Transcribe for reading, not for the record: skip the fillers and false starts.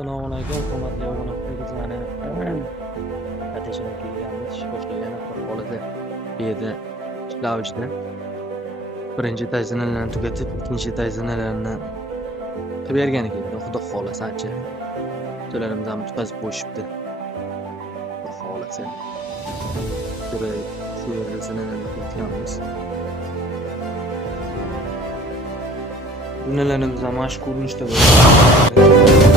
Assalomualaykum, hurmatli obunachilar bizlarni natijani kelganmiz. Boshlangan ahvolida bu yerda ishlavishda birinchi tajzinalarni tugatib, ikkinchi tajzinalarni qilib bergan ekan. Xudo xohlasanchi. To'larimiz ham tutkazib qo'yishibdi. Xudo xohlasa. Shu yerda zinalarni qilayotganmiz. Zinalarimiz ham mashq ko'rinishda bo'ladi.